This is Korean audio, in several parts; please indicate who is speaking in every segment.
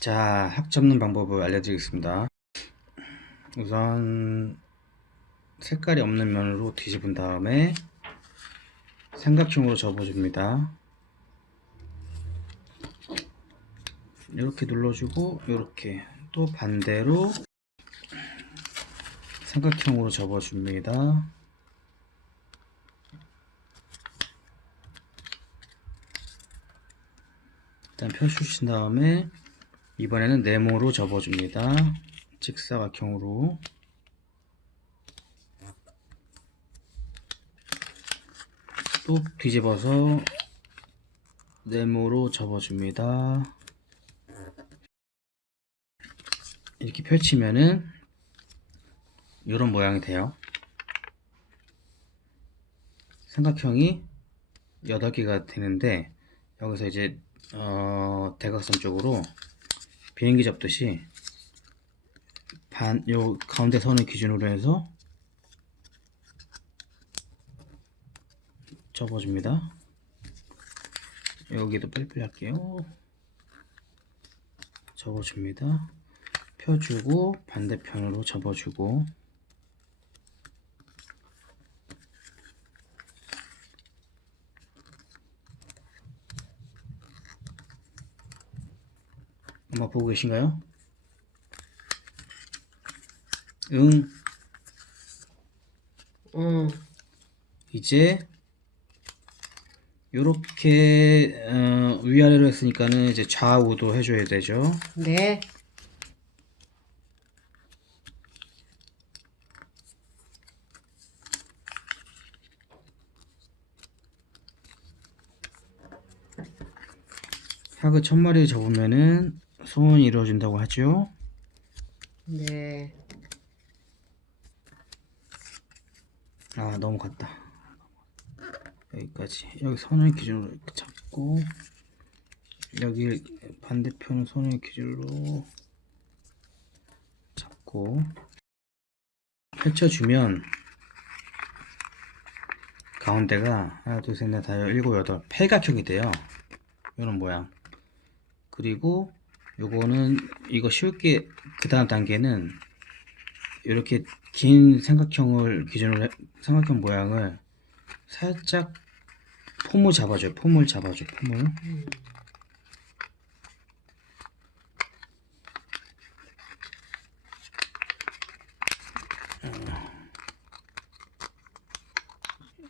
Speaker 1: 자, 학 접는 방법을 알려드리겠습니다. 우선 색깔이 없는 면으로 뒤집은 다음에 삼각형으로 접어줍니다. 이렇게 눌러주고 이렇게 또 반대로 삼각형으로 접어줍니다. 일단 펴주신 다음에 이번에는 네모로 접어줍니다. 직사각형으로 또 뒤집어서 네모로 접어줍니다. 이렇게 펼치면은 이런 모양이 돼요. 삼각형이 8개가 되는데 여기서 이제 어, 대각선 쪽으로 비행기 접듯이 반, 요 가운데 선을 기준으로 해서 접어줍니다. 여기도 빨리빨리 할게요. 접어줍니다. 펴주고 반대편으로 접어주고 엄마 보고 계신가요? 응.
Speaker 2: 응.
Speaker 1: 이제 요렇게 어, 위아래로 했으니까는 이제 좌우도 해줘야 되죠.
Speaker 2: 네.
Speaker 1: 학을 천 마리 접으면은 소원이 이루어진다고 하죠.
Speaker 2: 네.
Speaker 1: 아 너무 갔다. 여기까지 여기 선을 기준으로 이렇게 잡고 여기 반대편 선을 기준으로 잡고 펼쳐주면 가운데가 하나 둘 셋 넷 다섯 일곱 여덟 팔각형이 돼요. 이런 모양. 그리고 요거는 이거 쉽게 그 다음 단계는 이렇게 긴 삼각형을 기준으로 해- 삼각형 모양을 살짝 폼을 잡아줘요. 폼을 잡아줘. 폼을.
Speaker 2: 음.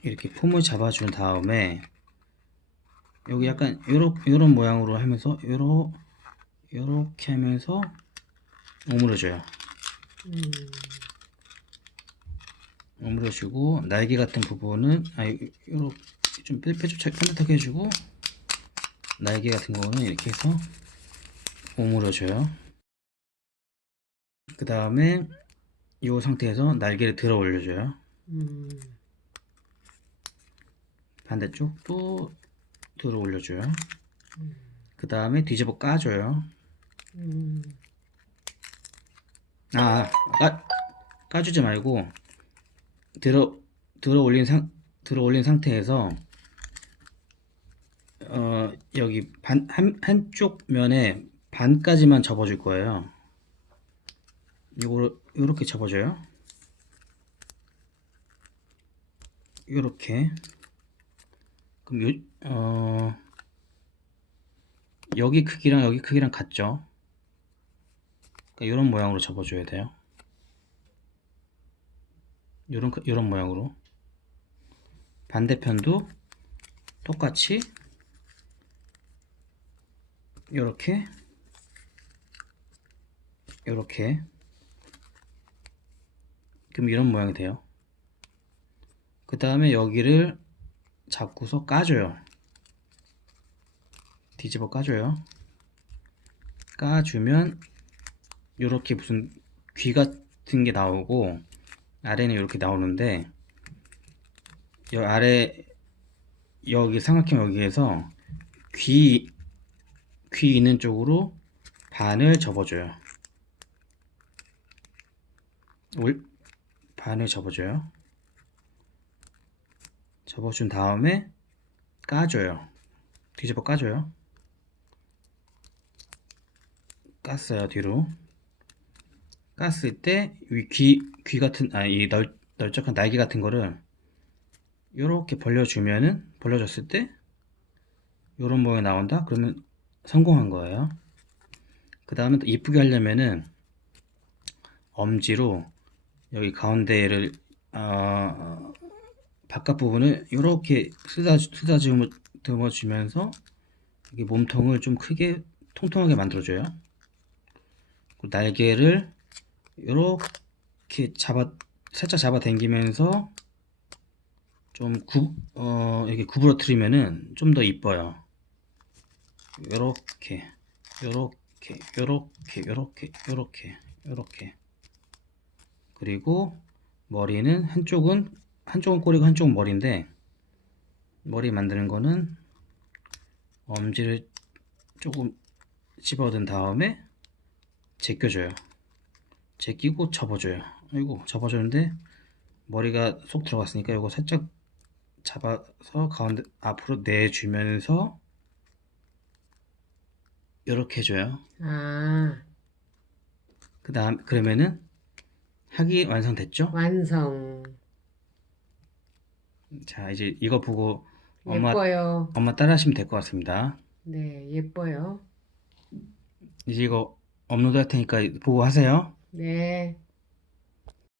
Speaker 1: 이렇게 폼을 잡아준 다음에 여기 약간 요런 요런 모양으로 하면서 요러 요렇게 하면서 오므려줘요.
Speaker 2: 음.
Speaker 1: 오므려주고 날개 같은 부분은 아 요렇게 좀 뾰족하게 해주고 날개 같은 거는 이렇게 해서 오므려줘요. 그 다음에 이 상태에서 날개를 들어 올려줘요.
Speaker 2: 음.
Speaker 1: 반대쪽도 들어 올려줘요. 그 다음에 뒤집어 까줘요.
Speaker 2: 음.
Speaker 1: 아, 까, 까주지 말고 들어 들어 올린 상 들어 올린 상태에서 어 여기 반 한 한쪽 면에 반까지만 접어줄 거예요. 요거 요렇게 접어줘요. 요렇게 그럼 요, 어 여기 크기랑 여기 크기랑 같죠? 그러니까 이런 모양으로 접어줘야 돼요. 이런 이런 모양으로 반대편도 똑같이 이렇게 이렇게 그럼 이런 모양이 돼요. 그 다음에 여기를 잡고서 까줘요. 뒤집어 까줘요. 까주면 이렇게 무슨 귀 같은 게 나오고 아래는 이렇게 나오는데 여 아래 여기 삼각형 여기에서 귀 귀 있는 쪽으로 반을 접어줘요. 올 반을 접어줘요. 접어준 다음에 까줘요. 뒤집어 까줘요. 깠어요 뒤로 깠을 때 귀 귀 같은 아이 널쩍한 날개 같은 거를 이렇게 벌려주면은 벌려줬을 때 이런 모양이 나온다 그러면 성공한 거예요 그 다음에 이쁘게 하려면은 엄지로 여기 가운데를 어, 바깥 부분을 이렇게 쓰다듬어 주면서 몸통을 좀 크게 통통하게 만들어줘요. 그리고 날개를 이렇게 잡아 살짝 잡아 당기면서 좀 구, 어, 이렇게 구부러뜨리면은 좀 더 이뻐요. 요렇게, 요렇게, 요렇게, 요렇게, 요렇게, 요렇게. 그리고 머리는 한쪽은 한쪽은 꼬리고 한쪽은 머리인데 머리 만드는 거는 엄지를 조금 집어든 다음에 제껴줘요. 제끼고 접어줘요. 아이고 접어주는데 머리가 쏙 들어갔으니까 이거 살짝 잡아서 가운데 앞으로 내주면서 이렇게 해줘요.
Speaker 2: 아,
Speaker 1: 그 다음 그러면은 학이 완성됐죠?
Speaker 2: 완성.
Speaker 1: 자 이제 이거 보고 엄마
Speaker 2: 예뻐요.
Speaker 1: 엄마 따라 하시면 될 것 같습니다.
Speaker 2: 네, 예뻐요.
Speaker 1: 이제 이거 업로드 할 테니까 보고 하세요.
Speaker 2: 네.